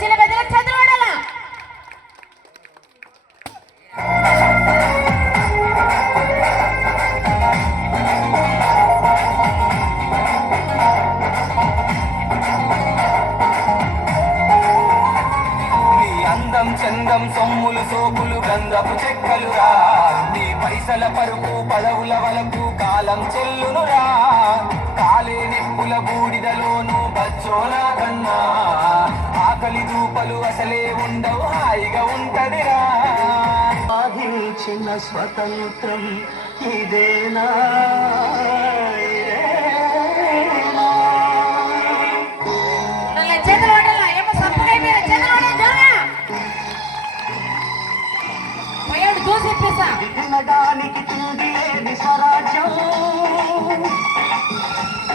చిన్న పెద్దల చదువుడాల చందం సొమ్ములు సోకులు గంధపు చెక్కలురా నీ పైసల పరుపు పదవుల వలకు కాలం చెల్లునురా కాలే నిప్పుల బూడిదలోను బచ్చోలా కన్నా ఆకలి దూపలు అసలే ఉండవు హాయిగా ఉంటదిరా సాధించిన స్వతంత్రం ఇదేనా తినడానికి తిండి లేని స్వరాజ్యం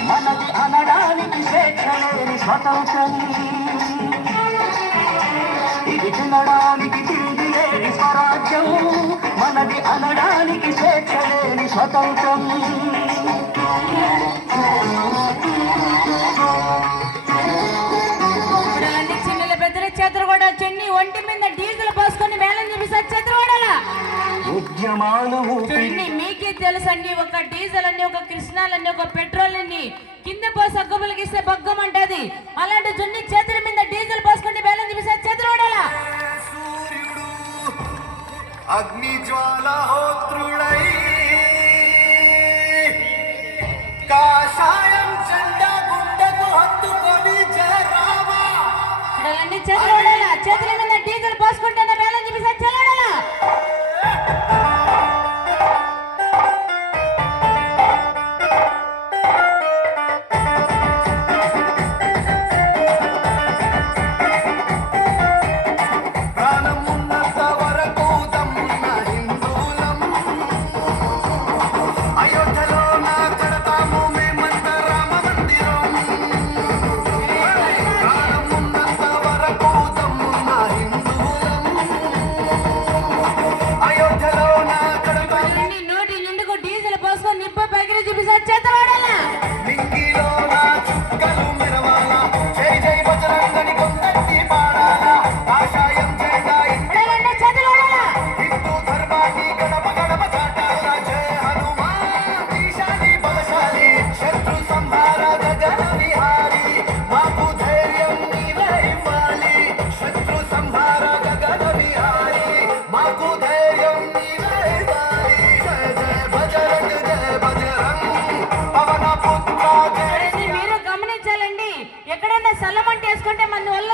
మనది అనడానికి స్వేచ్ఛ లేని స్వతంత్రం ఇది తినడానికి తిండి లేని స్వరాజ్యం మనది అనడానికి స్వేచ్ఛ లేని స్వతంత్రం చిన్నల పెద్దల చేతులు కూడా చెన్ని ఒంటి మీద డీజిల్ పోసుకొని మేళం చూపిస్తారు చేతులు కూడా ఉద్యమాలు మీకే తెలుసండి ఒక డీజిల్ అని ఒక కృష్ణాలని ఒక పెట్రోల్ అని కింద పోసి అగ్గబులకిస్తే బగ్గం అంటది అలాంటి జున్ని చేతుల మీద డీజిల్ పోసుకొని బేలం చూపిస్తే చేతులు ఓడాలా అగ్ని జ్వాలహోత్రుడై కాషాయం జెండా గుండెకు హత్తుకొని జయ రామ చేతులు ఓడాలా చేతుల మీద డీజిల్ పోసుకుంటేనే బేలం చూపిస్తే చెల్లడాలా మీరు గమనించాలండి ఎక్కడైనా సల్లమంట వేసుకుంటే మన వల్ల